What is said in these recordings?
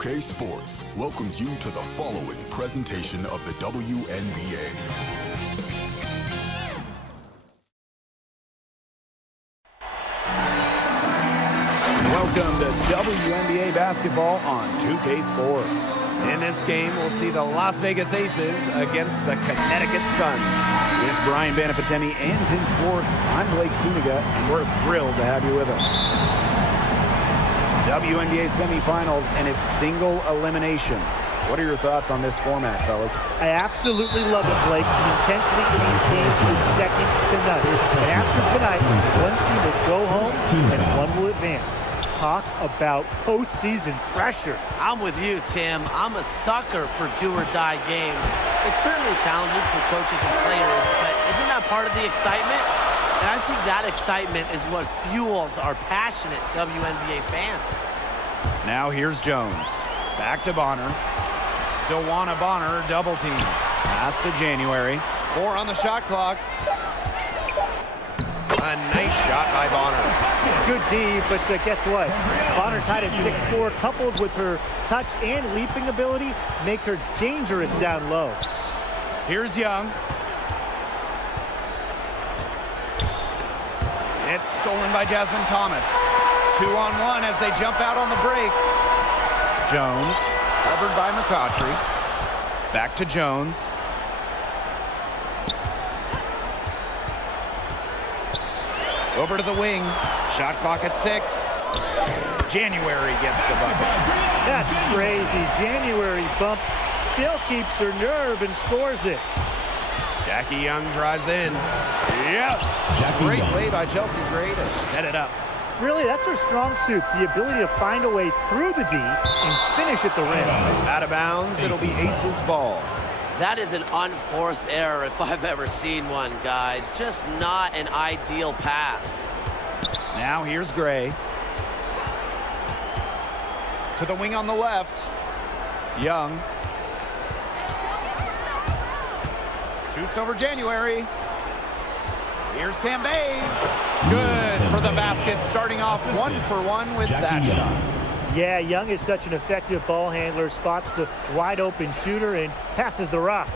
2K Sports welcomes you to the following presentation of the WNBA. Welcome to WNBA basketball on 2K Sports. In this game, we'll see the Las Vegas Aces against the Connecticut Sun. With Brian Banafitemi and Tim Schwartz, I'm Blake Suniga, and we're thrilled to have you with us. WNBA semifinals and its single elimination. What are your thoughts on this format, fellas? I absolutely love it, Blake. The intensity in these games is second to none. And after tonight, one team will go home and one will advance. Talk about postseason pressure. I'm with you, Tim. I'm a sucker for do-or-die games. It's certainly challenging for coaches and players, but isn't that part of the excitement? And I think that excitement is what fuels our passionate WNBA fans. Now here's Jones. Back to Bonner. Dewana Bonner, double team. Pass to January. 4 on the shot clock. A nice shot by Bonner. Good D, but guess what? Bonner's tied at 6'4", coupled with her touch and leaping ability, make her dangerous down low. Here's Young. It's stolen by Jasmine Thomas. 2-on-1 as they jump out on the break. Jones, covered by McCautry. Back to Jones. Over to the wing. Shot clock at 6. January gets the bucket. That's crazy. January bump still keeps her nerve and scores it. Jackie Young drives in. Yes! Great play by Chelsea Gray to set it up. Really, that's her strong suit, the ability to find a way through the D and finish at the rim. Out of bounds, it'll be Aces ball. That is an unforced error if I've ever seen one, guys. Just not an ideal pass. Now here's Gray. To the wing on the left. Young. Shoots over January. Here's Cambage. Good for the basket, starting off 1-for-1 with that shot. Yeah, Young is such an effective ball handler, spots the wide open shooter and passes the rock.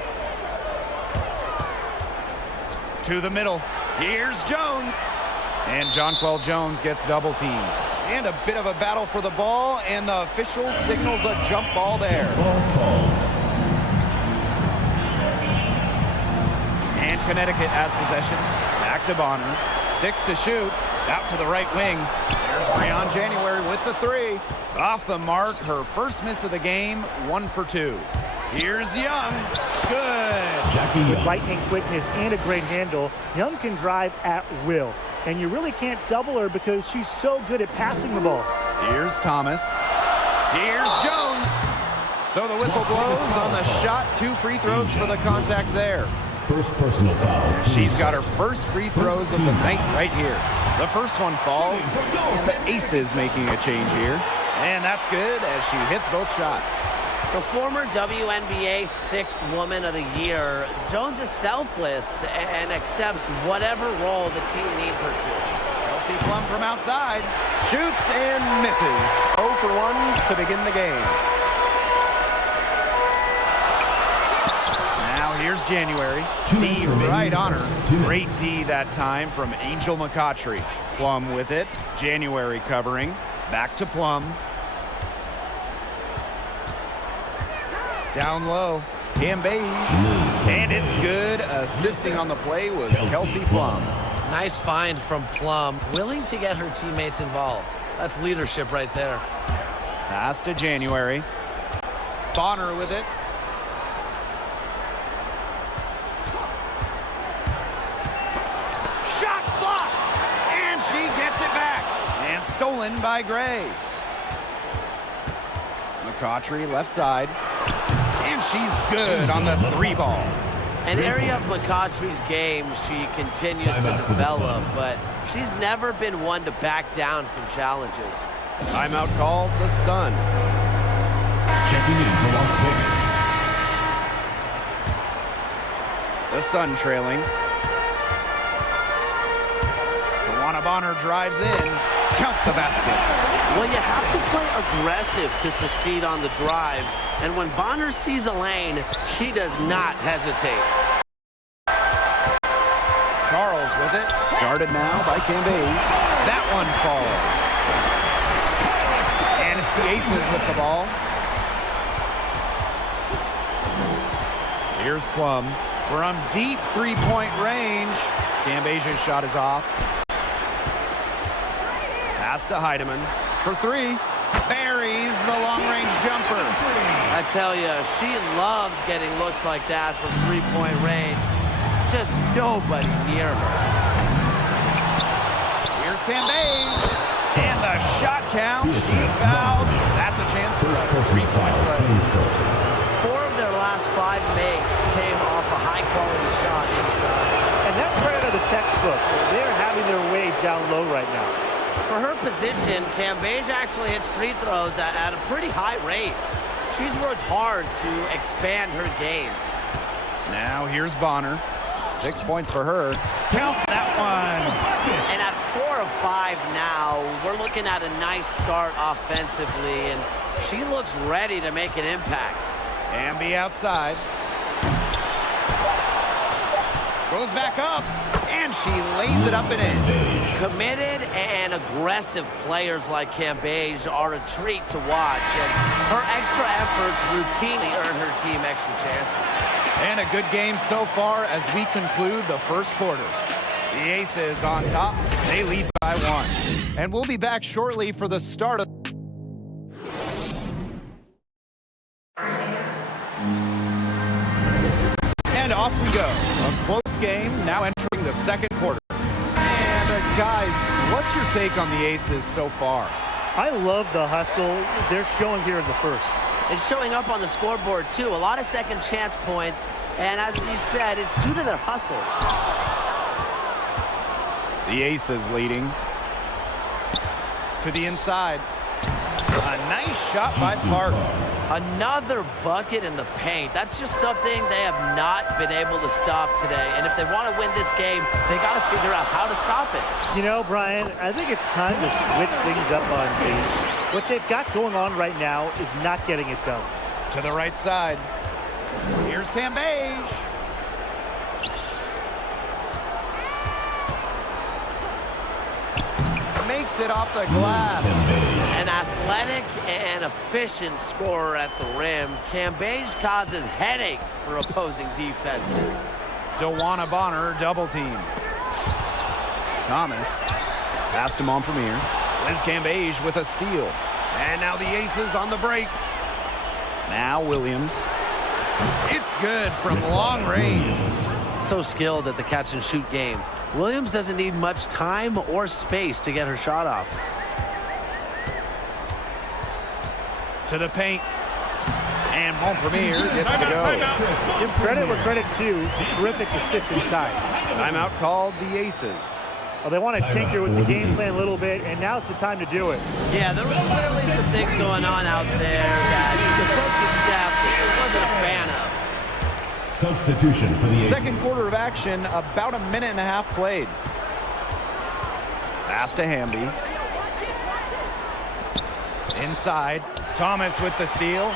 To the middle. Here's Jones. And Jonquel Jones gets double teamed. And a bit of a battle for the ball, and the official signals a jump ball there. And Connecticut has possession. Back to Bonner. 6 to shoot. Out to the right wing. There's Breon January with the 3. Off the mark, her first miss of the game, 1 for 2. Here's Young. Good. With lightning quickness and a great handle, Young can drive at will. And you really can't double her because she's so good at passing the ball. Here's Thomas. Here's Jones. So the whistle blows on the shot. 2 free throws for the contact there. First personal foul. She's got her first free throws of the night right here. The first one falls, and the Aces making a change here. And that's good as she hits both shots. The former WNBA 6th Woman of the Year, Jones is selfless and accepts whatever role the team needs her to. Kelsey Plum from outside. Shoots and misses. 0 for 1 to begin the game. Here's January. D right on her. Great D that time from Angel McCautry. Plum with it. January covering. Back to Plum. Down low. Cambage. And it's good. Assisting on the play was Kelsey Plum. Nice find from Plum. Willing to get her teammates involved. That's leadership right there. Pass to January. Bonner with it. Stolen by Gray. McCautry left side. And she's good on the 3 ball. An area of McCautry's game she continues to develop, but she's never been one to back down from challenges. Timeout called the Sun. Checking in for Las Vegas. The Sun trailing. Dewana Bonner drives in. Count the basket. Well, you have to play aggressive to succeed on the drive. And when Bonner sees a lane, she does not hesitate. Charles with it. Guarded now by Cambage. That one falls. And it's the Aces with the ball. Here's Plum from deep three-point range. Cambage's shot is off. Pass to Heidemann for three. Buries the long-range jumper. I tell you, she loves getting looks like that from three-point range. Just nobody near her. Here's Cambage. And the shot count. She's fouled. That's a chance for a three-point play. 4 of their last 5 makes came off a high-quality shot inside. And that's right out of the textbook. They're having their way down low right now. For her position, Cambage actually hits free throws at a pretty high rate. She's worked hard to expand her game. Now here's Bonner. 6 points for her. Count that one. And at 4 of 5 now, we're looking at a nice start offensively, and she looks ready to make an impact. Amby outside. Goes back up, and she lays it up and in. Committed and aggressive players like Cambage are a treat to watch, and her extra efforts routinely earn her team extra chances. And a good game so far as we conclude the first quarter. The Aces on top. They lead by 1. And we'll be back shortly for the start of... And off we go. A close game now entering the second quarter. And guys, what's your take on the Aces so far? I love the hustle they're showing here in the first. It's showing up on the scoreboard, too. A lot of second chance points. And as you said, it's due to their hustle. The Aces leading. To the inside. A nice shot by Park. Another bucket in the paint. That's just something they have not been able to stop today. And if they want to win this game, they got to figure out how to stop it. You know, Brian, I think it's time to switch things up on base. What they've got going on right now is not getting it done. To the right side. Here's Cambage. Makes it off the glass. An athletic and efficient scorer at the rim. Cambage causes headaches for opposing defenses. Dewana Bonner double team. Thomas. Pass to Montpremier. Liz Cambage with a steal. And now the Aces on the break. Now Williams. It's good from long range. So skilled at the catch and shoot game. Williams doesn't need much time or space to get her shot off. To the paint. And Montpremier gets to go. Give credit where credit's due. Terrific assist inside. Timeout called the Aces. Well, they want to tinker with the game plan a little bit, and now's the time to do it. Yeah, there was clearly some things going on out there that the coaching staff wasn't a fan of. Substitution for the Aces. Second quarter of action, about a minute and a half played. Pass to Hamby. Inside. Thomas with the steal.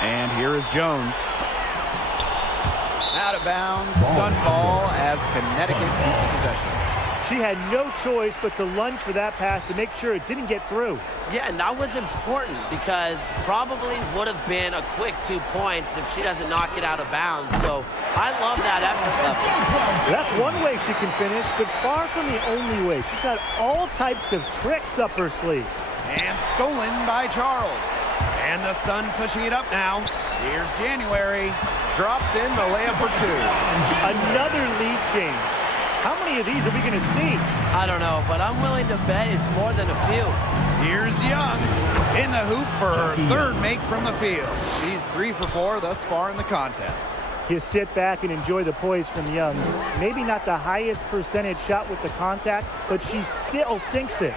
And here is Jones. Out of bounds. Sun ball as Connecticut keeps possession. She had no choice but to lunge for that pass to make sure it didn't get through. Yeah, and that was important because probably would have been a quick 2 points if she doesn't knock it out of bounds. So I love that effort level. That's one way she can finish, but far from the only way. She's got all types of tricks up her sleeve. And stolen by Charles. And the Sun pushing it up now. Here's January. Drops in the layup for 2. Another lead change. How many of these are we going to see? I don't know, but I'm willing to bet it's more than a few. Here's Young in the hoop for her third make from the field. She's 3 for 4 thus far in the contest. You sit back and enjoy the poise from Young. Maybe not the highest percentage shot with the contact, but she still sinks it.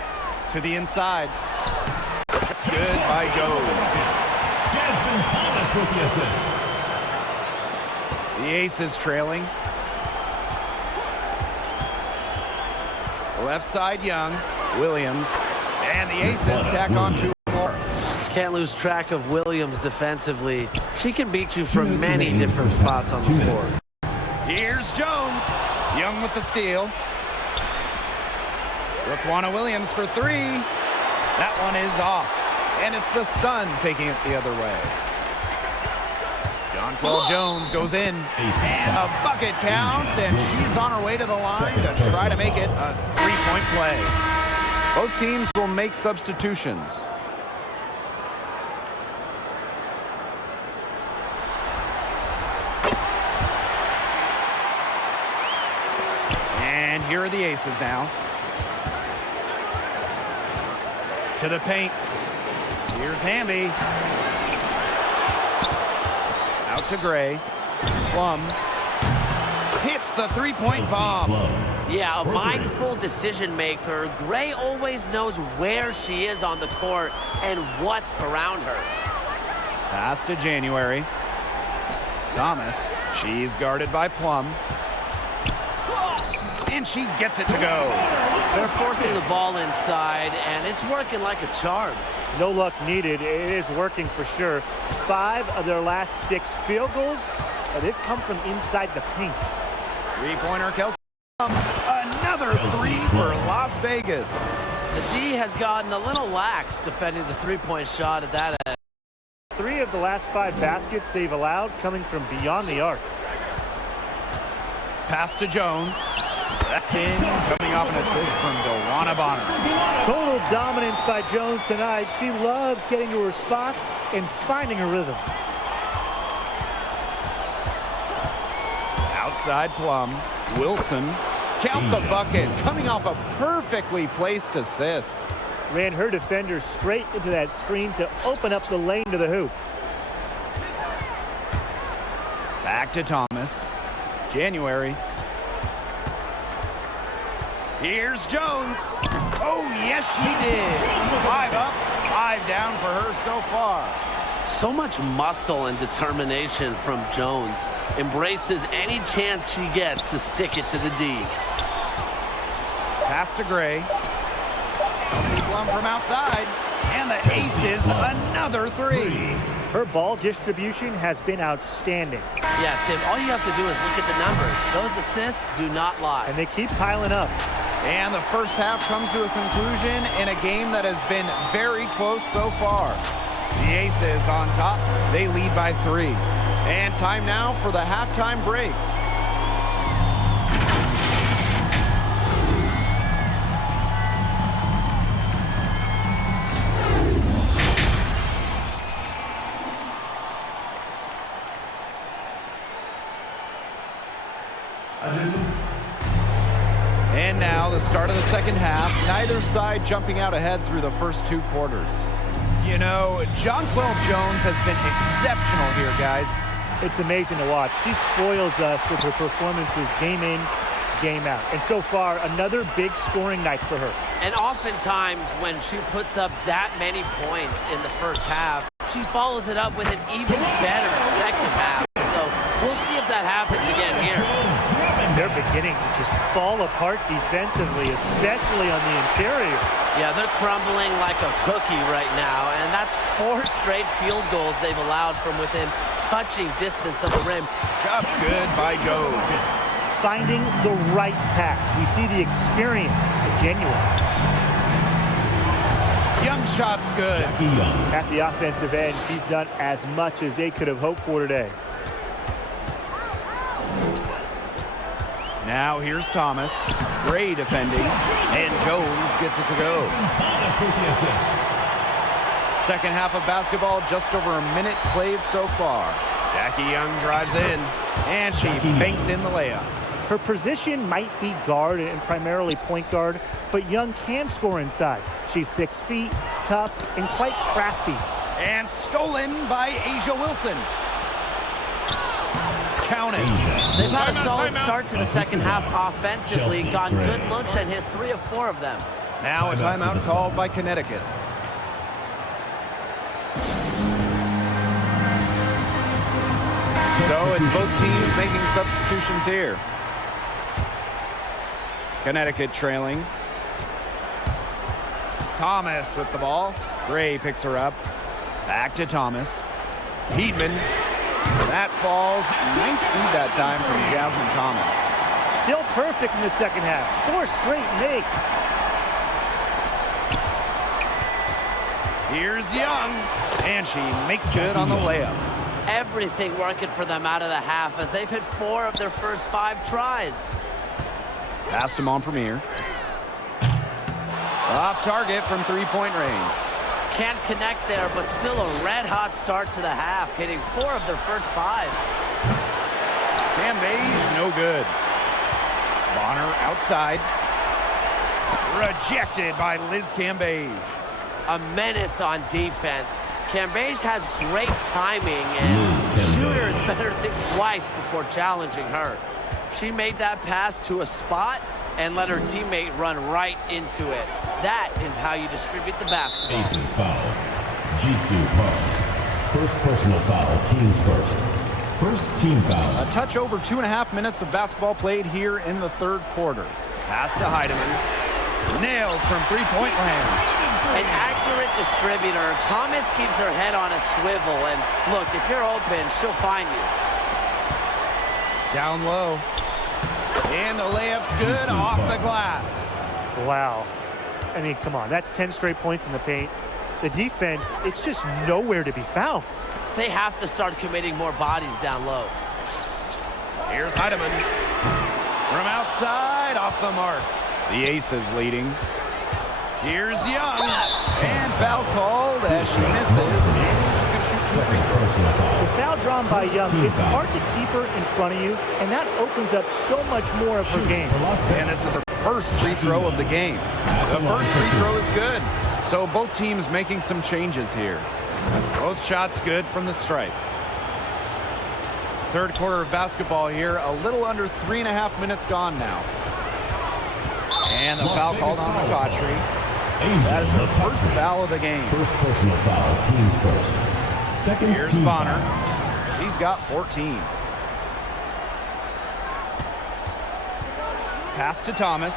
To the inside. That's good by Gove. Jasmine Thomas with the assist. The Aces trailing. Left side Young. Williams. And the Aces tack on 2 more. Can't lose track of Williams defensively. She can beat you from many different spots on the floor. Here's Jones. Young with the steal. Raquana Williams for 3. That one is off. And it's the Sun taking it the other way. Jonquel Jones goes in. And the bucket counts. And she's on her way to the line to try to make it a 3-point play. Both teams will make substitutions. And here are the Aces now. To the paint. Here's Hamby. Out to Gray. Plum hits the 3-point bomb. Yeah, a mindful decision maker. Gray always knows where she is on the court and what's around her. Pass to January. Thomas. She's guarded by Plum. And she gets it to go. They're forcing the ball inside, and it's working like a charm. No luck needed. It is working for sure. 5 of their last 6 field goals, they've come from inside the paint. 3-pointer, Kelsey. Another 3 for Las Vegas. The D has gotten a little lax defending the 3-point shot at that end. 3 of the last 5 baskets they've allowed coming from beyond the arc. Pass to Jones. That's in, coming off an assist from DeWanna Bonner. Total dominance by Jones tonight. She loves getting to her spots and finding her rhythm. Outside Plum. Wilson. Count the bucket. Coming off a perfectly placed assist. Ran her defender straight into that screen to open up the lane to the hoop. Back to Thomas. January. Here's Jones. Oh, yes, she did. 5 up, 5 down for her so far. So much muscle and determination from Jones. Embraces any chance she gets to stick it to the D. Pass to Gray. Kelsey Plum from outside. And the ace is another 3. Her ball distribution has been outstanding. Yeah, Tim, all you have to do is look at the numbers. Those assists do not lie. And they keep piling up. And the first half comes to a conclusion in a game that has been very close so far. The Aces on top. They lead by 3. And time now for the halftime break. And now the start of the second half. Neither side jumping out ahead through the first 2 quarters. You know, Jonquel Jones has been exceptional here, guys. It's amazing to watch. She spoils us with her performances game in, game out. And so far, another big scoring night for her. And oftentimes when she puts up that many points in the first half, she follows it up with an even better second half. So we'll see if that happens again here. They're beginning to just fall apart defensively, especially on the interior. Yeah, they're crumbling like a cookie right now, and that's 4 straight field goals they've allowed from within touching distance of the rim. Just good by Jones. Finding the right pass. We see the experience of January. Young shot's good. At the offensive end, she's done as much as they could have hoped for today. Now here's Thomas. Gray defending. And Jones gets it to go. Thomas with the assist. Second half of basketball, just over a minute played so far. Jackie Young drives in. And she banks in the layup. Her position might be guard and primarily point guard, but Young can score inside. She's 6 feet, tough, and quite crafty. And stolen by Asia Wilson. Counted. They've had a solid start to the second half offensively, gotten good looks and hit 3 of 4 of them. Now a timeout called by Connecticut. So it's both teams making substitutions here. Connecticut trailing. Thomas with the ball. Gray picks her up. Back to Thomas. Heatman. That falls. Nice feed that time from Jasmine Thomas. Still perfect in the second half. 4 straight makes. Here's Young. And she makes good on the layup. Everything working for them out of the half as they've hit 4 of their first 5 tries. Passed him on Premier. Off target from three-point range. Can't connect there, but still a red-hot start to the half, hitting 4 of their first 5. Cambage, no good. Bonner outside. Rejected by Liz Cambage. A menace on defense. Cambage has great timing, and shooters better think twice before challenging her. She made that pass to a spot and let her teammate run right into it. That is how you distribute the basketball. Aces foul. Jisoo Park. First personal foul. Teams first. First team foul. A touch over 2.5 minutes of basketball played here in the third quarter. Pass to Heidemann. Nailed from three-point land. An accurate distributor. Thomas keeps her head on a swivel, and look, if you're open, she'll find you. Down low. And the layup's good off the glass. Wow. I mean, come on. That's 10 straight points in the paint. The defense, it's just nowhere to be found. They have to start committing more bodies down low. Here's Heidemann. From outside, off the mark. The Aces leading. Here's Young. And foul called as she misses. Second personal foul. The foul drawn by Young, it's hard to keep her in front of you, and that opens up so much more of her game. And this is her first free throw of the game. The first free throw is good. So both teams making some changes here. Both shots good from the stripe. Third quarter of basketball here. A little under 3.5 minutes gone now. And the foul called on McCautry. That is her first foul of the game. First personal foul. Teams first. Second Here's team Bonner. foul. He's got 14. Pass to Thomas.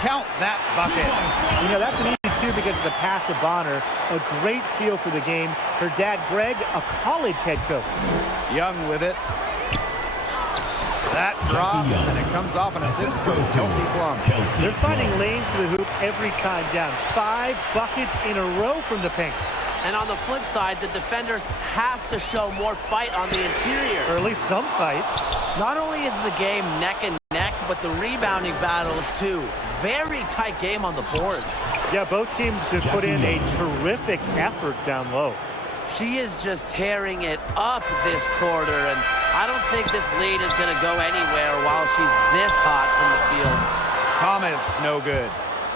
Count that bucket. You know, that's an easy two because of the pass of Bonner. A great feel for the game. Her dad, Greg, a college head coach. Young with it. That drops, and it comes off an assist from Kelsey Plum. They're finding lanes to the hoop every time down. 5 buckets in a row from the paint. And on the flip side, the defenders have to show more fight on the interior. Or at least some fight. Not only is the game neck and neck, but the rebounding battles too. Very tight game on the boards. Yeah, both teams have put in a terrific effort down low. She is just tearing it up this quarter, and I don't think this lead is going to go anywhere while she's this hot from the field. Thomas, no good.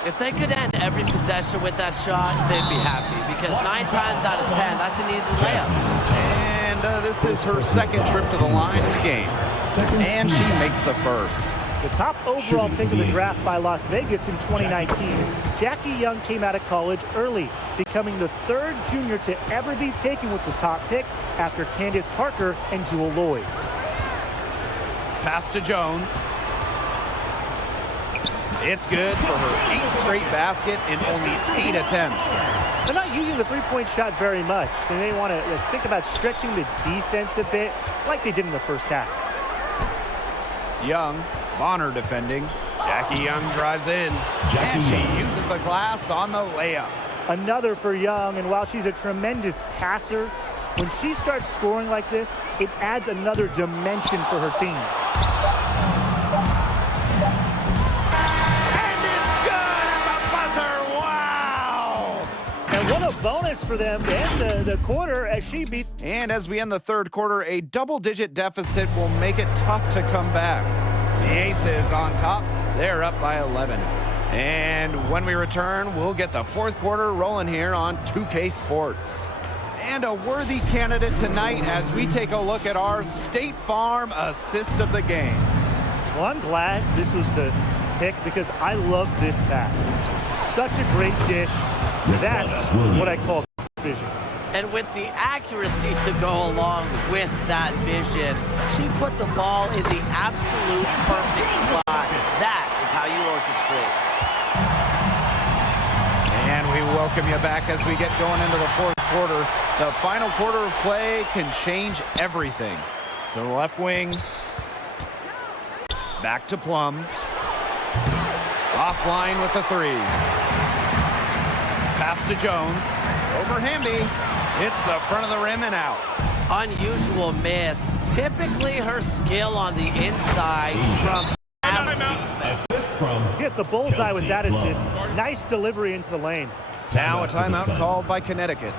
If they could end every possession with that shot, they'd be happy, because 9 times out of 10, that's an easy layup. And this is her second trip to the line in the game. And she makes the first. The top overall pick of the draft by Las Vegas in 2019, Jackie Young came out of college early, becoming the 3rd junior to ever be taken with the top pick after Candace Parker and Jewel Lloyd. Pass to Jones. It's good for her 8th straight basket in only 8 attempts. They're not using the three-point shot very much. They may want to think about stretching the defense a bit like they did in the first half. Young, Bonner defending. Jackie Young drives in. And she uses the glass on the layup. Another for Young, and while she's a tremendous passer, when she starts scoring like this, it adds another dimension for her team. And what a bonus for them to end the quarter as she beat. And as we end the third quarter, a double-digit deficit will make it tough to come back. The Aces on top. They're up by 11. And when we return, we'll get the fourth quarter rolling here on 2K Sports. And a worthy candidate tonight as we take a look at our State Farm assist of the game. Well, I'm glad this was the pick because I love this pass. Such a great dish. That's what I call vision. And with the accuracy to go along with that vision, she put the ball in the absolute perfect spot. That is how you orchestrate. And We welcome you back as we get going into the fourth quarter. The final quarter of play can change everything. To the left wing. Back to Plum. Offline with the three. Pass to Jones. Over Hamby. Hits the front of the rim and out. Unusual miss. Typically her skill on the inside from Assist from Get the bullseye with that Kelsey assist. Plum. Nice delivery into the lane. Now a for the timeout Sun. called by Connecticut.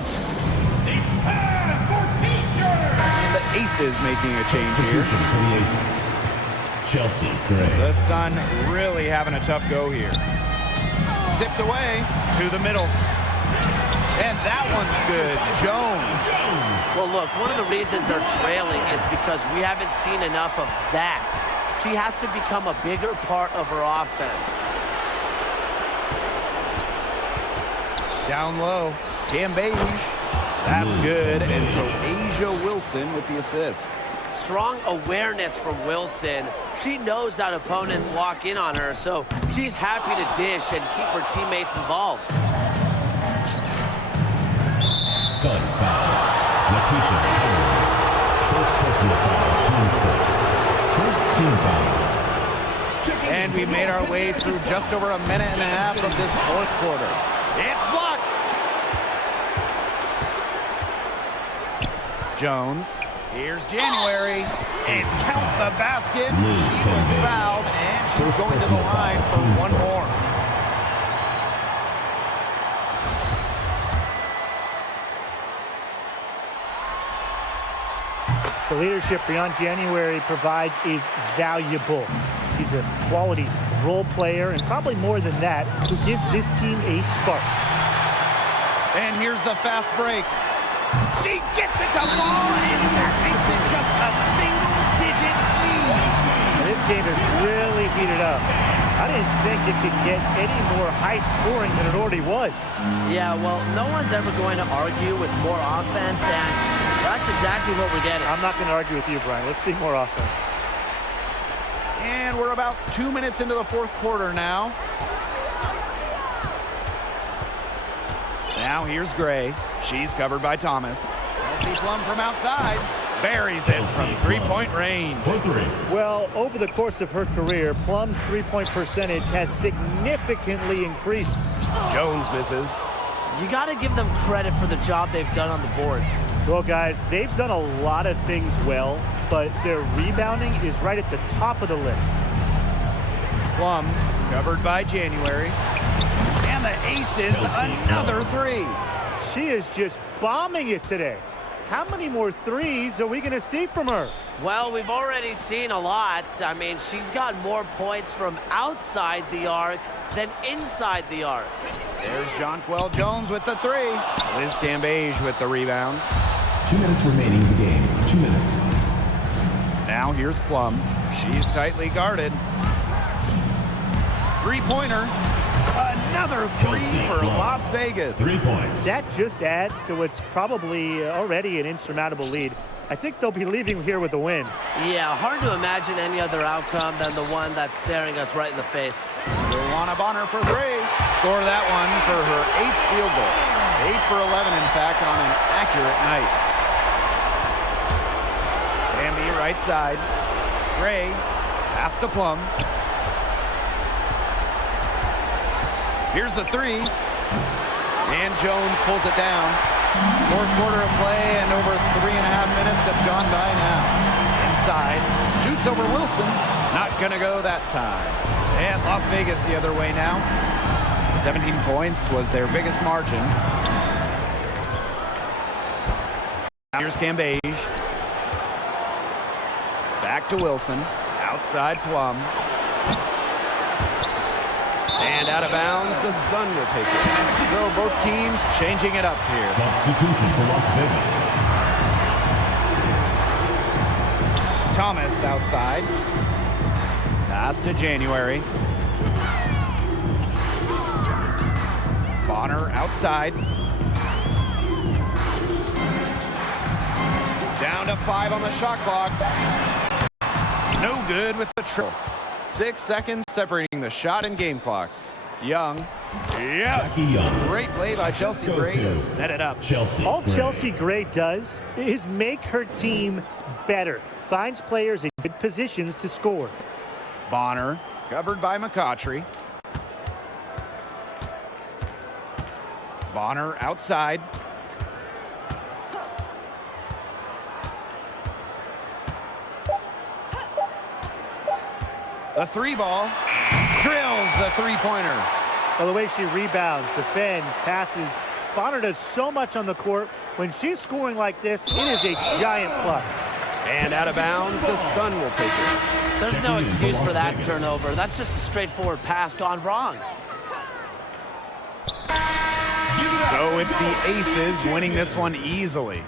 It's time for T-shirts. The Aces making a change here. Substitution for the Aces. Chelsea Gray. The Sun really having a tough go here. Tipped away to the middle. And that one's good. Jones. Well, look, one of the reasons they're trailing is because we haven't seen enough of that. She has to become a bigger part of her offense. Down low. Cam Beige. That's good. And so Asia Wilson with the assist. Strong awareness from Wilson. She knows that opponents lock in on her, so she's happy to dish and keep her teammates involved. Sun foul. Letitia. First personal foul. Teams first. First team foul. And we made our way through just over a minute and a half of this fourth quarter. It's blocked. Jones. Here's January. And count the basket. She was fouled, and she's going to the line for one more. The leadership Breon January provides is valuable. She's a quality role player, and probably more than that, who gives this team a spark. And here's the fast break. She gets it to fall, and that makes it just a single-digit lead. This game is really heated up. I didn't think it could get any more high-scoring than it already was. Yeah, well, no one's ever going to argue with more offense, and that's exactly what we're getting. I'm not going to argue with you, Brian. Let's see more offense. And we're about 2 minutes into the fourth quarter now. Now here's Gray. She's covered by Thomas. Kelsey Plum from outside. Buries it from three-point range. Well, over the course of her career, Plum's three-point percentage has significantly increased. Jones misses. You got to give them credit for the job they've done on the boards. Well, guys, they've done a lot of things well, but their rebounding is right at the top of the list. Plum covered by January. And the Aces, another three. She is just bombing it today. How many more threes are we going to see from her? Well, we've already seen a lot. I mean, she's got more points from outside the arc than inside the arc. There's Jonquel Jones with the three. Liz Cambage with the rebound. 2 minutes remaining in the game. 2 minutes. Now here's Plum. She's tightly guarded. Three-pointer. Another three for Las Vegas. 3 points. That just adds to what's probably already an insurmountable lead. I think they'll be leaving here with a win. Yeah, hard to imagine any other outcome than the one that's staring us right in the face. Luana Bonner for three. Score that one for her 8th field goal. 8 for 11, in fact, on an accurate night. Bambi right side. Gray. Pass to Plum. Here's the three. And Jones pulls it down. Fourth quarter of play, and over 3.5 minutes have gone by now. Inside. Shoots over Wilson. Not going to go that time. And Las Vegas the other way now. 17 points was their biggest margin. Here's Cambage. Back to Wilson. Outside Plum. And out of bounds, the Sun will take it. So both teams changing it up here. Substitution for Las Vegas. Thomas outside. Pass to January. Bonner outside. Down to 5 on the shot clock. No good with the triple. 6 seconds separating the shot and game clocks. Young. Yes. Jackie Young. Great play by Chelsea Goes Gray to to set it up. Chelsea All Gray. Chelsea Gray does is make her team better. Finds players in good positions to score. Bonner, covered by McCautry. Bonner outside. The three ball. Drills the three-pointer. By the way she rebounds, defends, passes. Bonner does so much on the court. When she's scoring like this, it is a giant plus. And out of bounds, the Sun will take it. There's no excuse for that turnover. That's just a straightforward pass gone wrong. So it's the Aces winning this one easily.